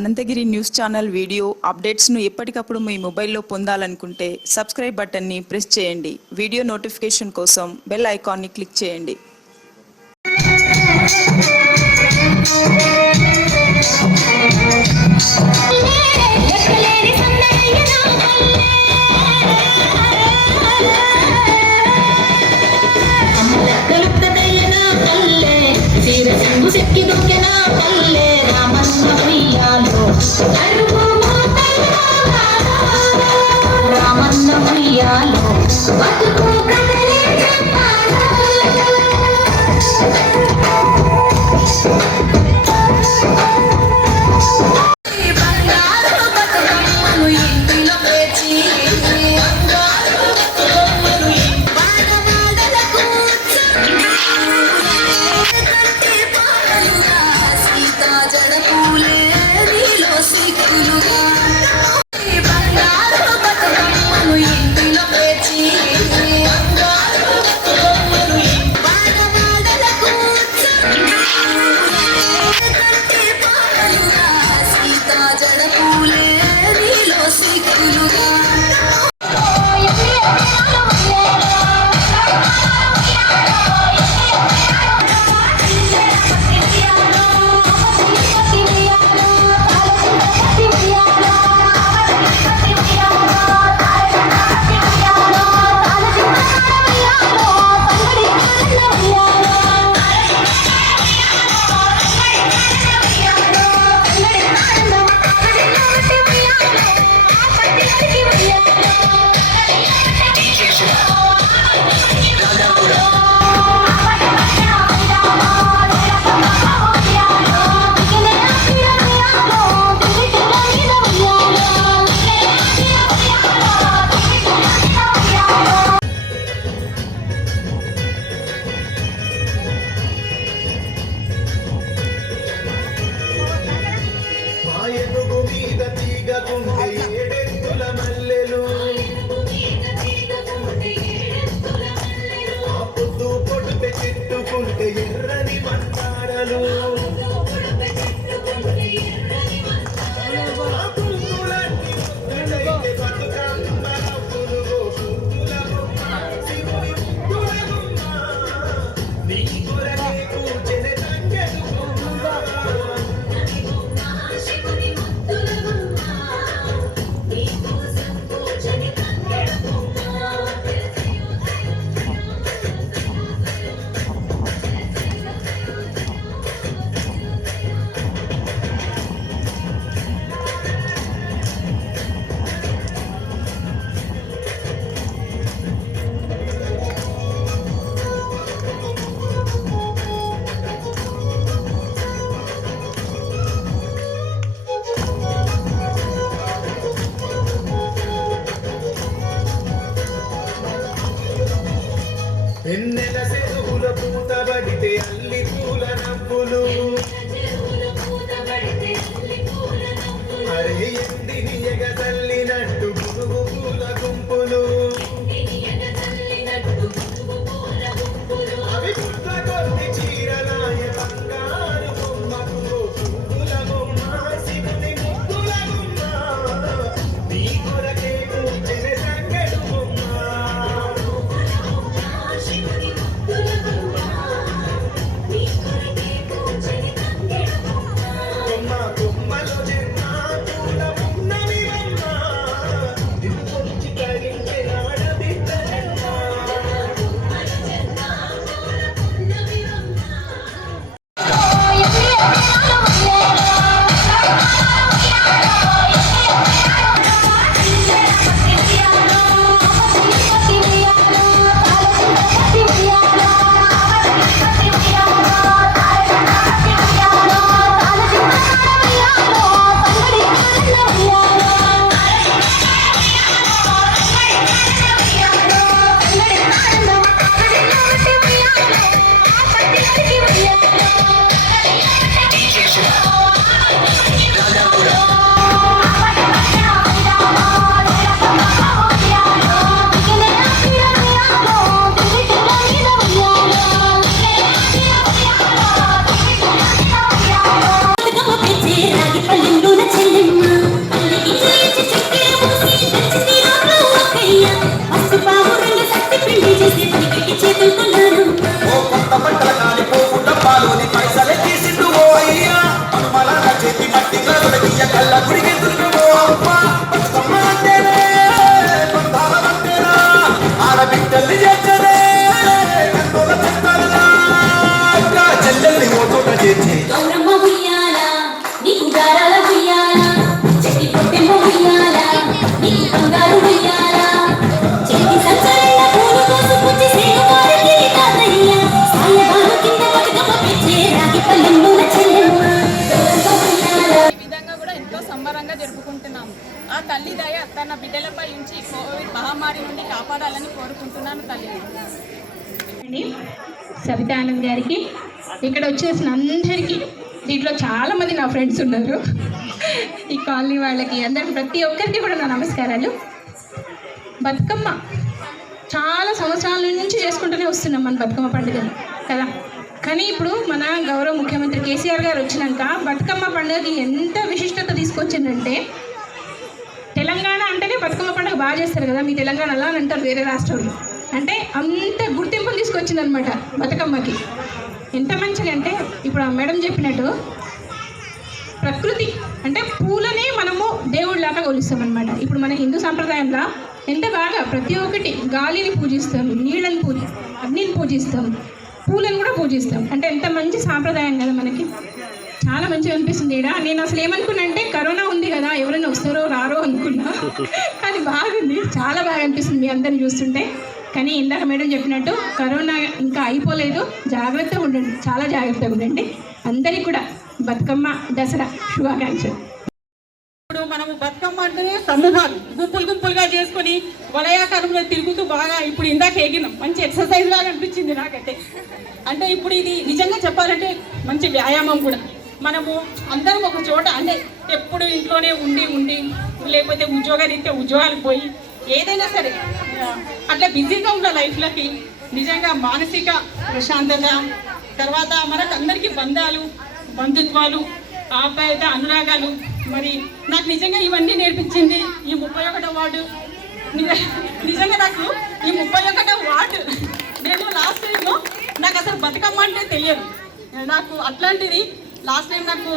Anantagiri news channel video అప్డేట్స్ను ఎప్పటికప్పుడు మీ మొబైల్లో పొందాలనుకుంటే సబ్స్క్రైబ్ బటన్ని ప్రెస్ చేయండి. వీడియో నోటిఫికేషన్ కోసం బెల్ ఐకాన్ని క్లిక్ చేయండి. తల్లి దయ తన బిడ్డలపై ఉంచి కోవిడ్ మహమ్మారి నుండి కాపాడాలని కోరుకుంటున్నాను తల్లి. సవితానంద్ గారికి, ఇక్కడ వచ్చేసిన అందరికీ, దీంట్లో చాలామంది నా ఫ్రెండ్స్ ఉన్నారు, ఈ కాలనీ వాళ్ళకి అందరికి ప్రతి ఒక్కరికి కూడా నా నమస్కారాలు. బతుకమ్మ చాలా సంవత్సరాల నుంచి చేసుకుంటూనే వస్తున్నాం మన బతుకమ్మ పండుగను కదా. కానీ ఇప్పుడు మన గౌరవ ముఖ్యమంత్రి కేసీఆర్ గారు వచ్చినాక బతుకమ్మ పండుగకి ఎంత విశిష్టత తీసుకొచ్చిందంటే, తెలంగాణ అంటేనే బతుకమ్మ పండుగ బాగా చేస్తారు కదా, మీ తెలంగాణలో అని అంటారు వేరే రాష్ట్రాలు, అంటే అంత గుర్తింపులు తీసుకొచ్చిందనమాట బతుకమ్మకి. ఎంత మంచిగా అంటే ఇప్పుడు ఆ మేడం చెప్పినట్టు ప్రకృతి అంటే పూలనే మనము దేవుళ్ళలాగా కొలుస్తామన్నమాట. ఇప్పుడు మన హిందూ సాంప్రదాయంలో ఎంత బాగా ప్రతి ఒక్కటి, గాలిని పూజిస్తాం, నీళ్ళని అగ్నిని పూజిస్తాం, పూలను కూడా పూజిస్తాం. అంటే ఎంత మంచి సాంప్రదాయం కదా మనకి, చాలా మంచిగా అనిపిస్తుంది. ఇక్కడ నేను అసలు ఏమనుకున్నా అంటే కరోనా ఉంది కదా ఎవరైనా వస్తారో రారో అనుకున్నా, కానీ బాగుంది, చాలా బాగా అనిపిస్తుంది మీ అందరిని చూస్తుంటే. కానీ ఇందాక మేడం చెప్పినట్టు కరోనా ఇంకా అయిపోలేదు, జాగ్రత్తగా ఉండండి, చాలా జాగ్రత్తగా ఉండండి. అందరికీ కూడా బతుకమ్మ దసరా శుభాకాంక్షలు. ఇప్పుడు మనము బతుకమ్మ అంటేనే సమూహాలు గుంపులుగా చేసుకొని వలయాకారంలో తిరుగుతూ బాగా ఇప్పుడు ఇందాక ఎగినాం, మంచి ఎక్సర్సైజ్ లాగా అనిపించింది నాకైతే. అంటే ఇప్పుడు ఇది నిజంగా చెప్పాలంటే మంచి వ్యాయామం కూడా. మనము అందరం ఒక చోట, అంటే ఎప్పుడు ఇంట్లోనే ఉండి లేకపోతే ఉద్యోగాలు ఉద్యోగాలకు పోయి ఏదైనా సరే అట్లా బిజీగా ఉన్న లైఫ్లకి నిజంగా మానసిక ప్రశాంతత, తర్వాత మనకు అందరికీ బంధాలు, బంధుత్వాలు, ఆప్యాయత, అనురాగాలు. మరి నాకు నిజంగా ఇవన్నీ నేర్పించింది ఈ 31వ వార్డు. నిజంగా నాకు ఈ 31వ వార్డు, నేను లాస్ట్ టైంలో నాకు అసలు బతుకమ్మ అంటే తెలియదు నాకు. అట్లాంటిది లాస్ట్ టైం నాకు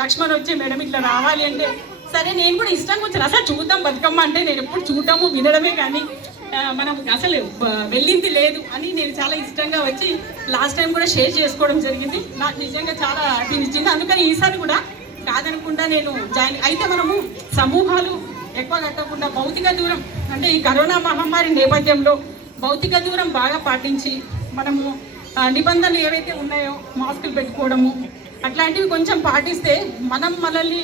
లక్ష్మణ్ వచ్చి మేడం ఇట్లా రావాలి అంటే సరే నేను కూడా ఇష్టంగా వచ్చాను. అసలు చూద్దాం బతుకమ్మ అంటే, నేను ఎప్పుడు చూడటము వినడమే కానీ మనం అసలు వెళ్ళింది లేదు అని నేను చాలా ఇష్టంగా వచ్చి లాస్ట్ టైం కూడా షేర్ చేసుకోవడం జరిగింది. నాకు నిజంగా చాలా అనిపించింది. అందుకని ఈసారి కూడా కాదనకుండా నేను జాయిన్ అయితే మనము సమూహాలు ఎక్కువ కట్టకుండా భౌతిక దూరం, అంటే ఈ కరోనా మహమ్మారి నేపథ్యంలో భౌతిక దూరం బాగా పాటించి మనము నిబంధనలు ఏవైతే ఉన్నాయో మాస్కులు పెట్టుకోవడము అట్లాంటివి కొంచెం పాటిస్తే మనం మనల్ని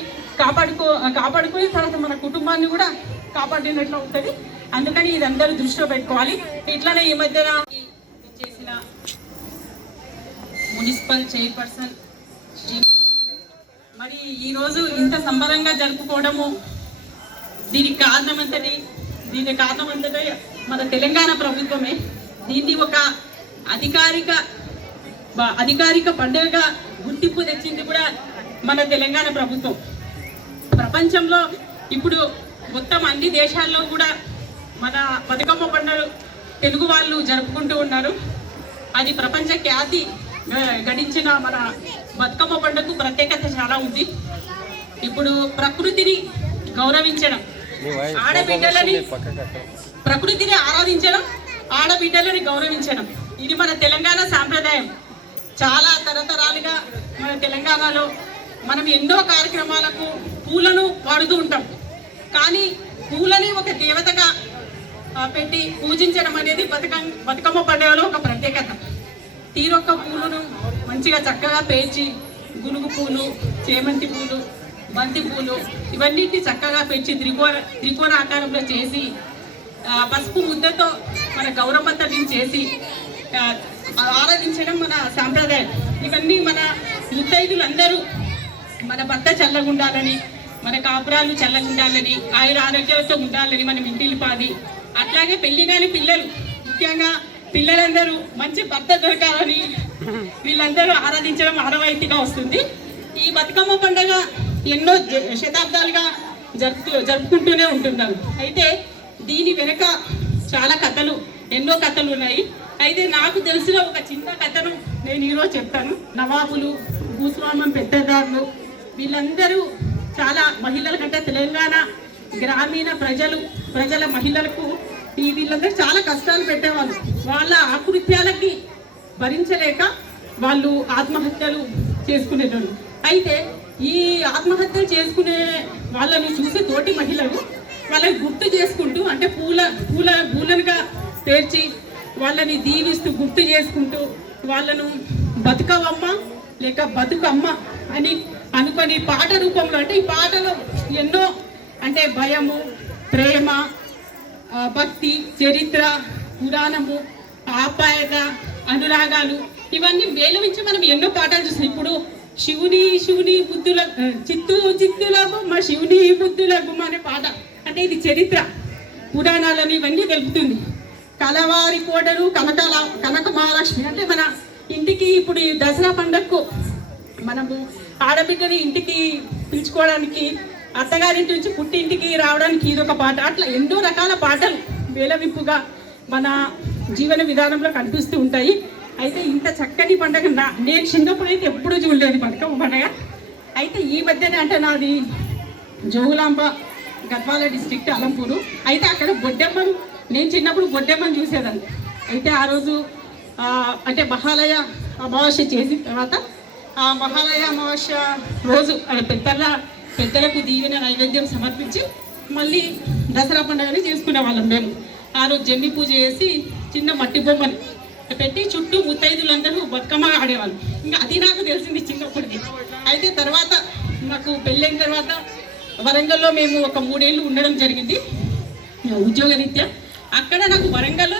కాపాడుకుని తర్వాత మన కుటుంబాన్ని కూడా కాపాడినట్లు అవుతుంది. అందుకని ఇది అందరూ దృష్టిలో పెట్టుకోవాలి. ఇట్లానే ఈ మధ్యన చేసిన మున్సిపల్ చైర్పర్సన్ మరి ఈరోజు ఇంత సంబరంగా జరుపుకోవడము, దీనికి కారణం అంతటి మన తెలంగాణ ప్రభుత్వమే. దీన్ని ఒక అధికారిక పండుగగా గుర్తింపు తెచ్చింది కూడా మన తెలంగాణ ప్రభుత్వం. ప్రపంచంలో ఇప్పుడు మొత్తం అన్ని దేశాల్లో కూడా మన బతుకమ్మ పండుగ తెలుగు వాళ్ళు జరుపుకుంటూ ఉన్నారు. అది ప్రపంచ ఖ్యాతి గడించిన మన బతుకమ్మ పండుగకు ప్రత్యేకత చాలా ఉంది. ఇప్పుడు ప్రకృతిని గౌరవించడం, ప్రకృతిని ఆరాధించడం, ఆడబిడ్డలని గౌరవించడం, ఇది మన తెలంగాణ సాంప్రదాయం. చాలా తరతరాలుగా మన తెలంగాణలో మనం ఎన్నో కార్యక్రమాలకు పూలను వాడుతూ ఉంటాం. కానీ పూలని ఒక దేవతగా పెట్టి పూజించడం అనేది బతుకమ్మ పండుగలో ఒక ప్రత్యేకత. తీరొక్క పూలను మంచిగా చక్కగా పేర్చి గునుగు పూలు, చేమంతి పూలు, బంతి పూలు ఇవన్నిటిని చక్కగా పెంచి త్రికోణ ఆకారంలో చేసి పసుపు ముద్దతో మన గౌరవ పద్ధతిని చేసి ఆరాధించడం మన సాంప్రదాయం. ఇవన్నీ మన ముత్తైదులందరూ మన భర్త చల్లగా ఉండాలని, మన కాపురాలు చల్లగా ఉండాలని, ఆయుర ఆరోగ్యాలతో ఉండాలని మనం ఇంటిల్లిపాది. అట్లాగే పెళ్లి కాని పిల్లలు, ముఖ్యంగా పిల్లలందరూ మంచి భర్త దొరకాలని వీళ్ళందరూ ఆరాధించడం ఆనవాయితీగా వస్తుంది. ఈ బతుకమ్మ పండుగ ఎన్నో శతాబ్దాలుగా జరుపుకుంటూనే ఉంటున్నారు. అయితే దీని వెనుక చాలా ఎన్నో కథలు ఉన్నాయి. అయితే నాకు తెలిసిన ఒక చిన్న కథను నేను ఈరోజు చెప్తాను. నవాబులు, భూస్వామ్యం పెద్దదారులు వీళ్ళందరూ చాలా మహిళల కంటే తెలంగాణ గ్రామీణ ప్రజల మహిళలకు వీళ్ళందరూ చాలా కష్టాలు పెట్టేవాళ్ళు. వాళ్ళ ఆకృత్యాలకి భరించలేక వాళ్ళు ఆత్మహత్యలు చేసుకునేటోళ్ళు. అయితే ఈ ఆత్మహత్యలు చేసుకునే వాళ్ళని చూసి తోటి మహిళలు వాళ్ళని గుర్తు చేసుకుంటూ, అంటే పూలనుగా పేర్చి వాళ్ళని దీవిస్తూ గుర్తు చేసుకుంటూ వాళ్ళను బతుకవమ్మ లేక బతుకమ్మ అని అనుకొని పాట రూపంలో, అంటే ఈ పాటలో ఎన్నో అంటే భయము, ప్రేమ, భక్తి, చరిత్ర, పురాణము, ఆప్యాయత, అనురాగాలు ఇవన్నీ మేళవించి మనం ఎన్నో పాఠాలు చూస్తాం. ఇప్పుడు శివుని బుద్ధుల చిత్తులకు మా శివుని బుద్ధులకు అనే పాట అంటే ఇది చరిత్ర, పురాణాలను ఇవన్నీ తెలుపుతుంది. కలవారి కోటలు కనక మహాలక్ష్మి అంటే మన ఇంటికి ఇప్పుడు ఈ దసరా పండగకు మనము ఆడబిడ్డని ఇంటికి పిలుచుకోవడానికి, అత్తగారింటి నుంచి పుట్టింటికి రావడానికి ఇదొక పాట. అట్లా ఎన్నో రకాల పాటలు వేలవింపుగా మన జీవన విధానంలో కనిపిస్తూ ఉంటాయి. అయితే ఇంత చక్కని పండగ నేను చిన్నప్పుడు అయితే ఎప్పుడూ చూడలేదు బతుకమ్మ పండగ. అయితే ఈ మధ్యనే అంటే నాది జోగులాంబ గద్వాల డిస్ట్రిక్ట్ అలంపూరు. అయితే అక్కడ బొడ్డెమ్మను నేను చిన్నప్పుడు బొడ్డెమ్మను చూసేదాన్ని. అయితే ఆ రోజు అంటే మహాలయ అమావాస్య చేసిన తర్వాత ఆ మహాలయ అమావాస్య రోజు పెద్దలకు దీవెన నైవేద్యం సమర్పించి మళ్ళీ దసరా పండుగని చేసుకునే వాళ్ళం మేము. ఆ రోజు జమ్మి పూజ చేసి చిన్న మట్టి బొమ్మని పెట్టి చుట్టూ ముత్తైదులందరూ బతుకమ్మ ఆడేవాళ్ళు. ఇంకా అది నాకు తెలిసింది చిన్నప్పటికి. అయితే తర్వాత మాకు పెళ్ళైన తర్వాత వరంగల్లో మేము ఒక 3 ఏళ్ళు ఉండడం జరిగింది ఉద్యోగరీత్యా. అక్కడ నాకు వరంగల్లో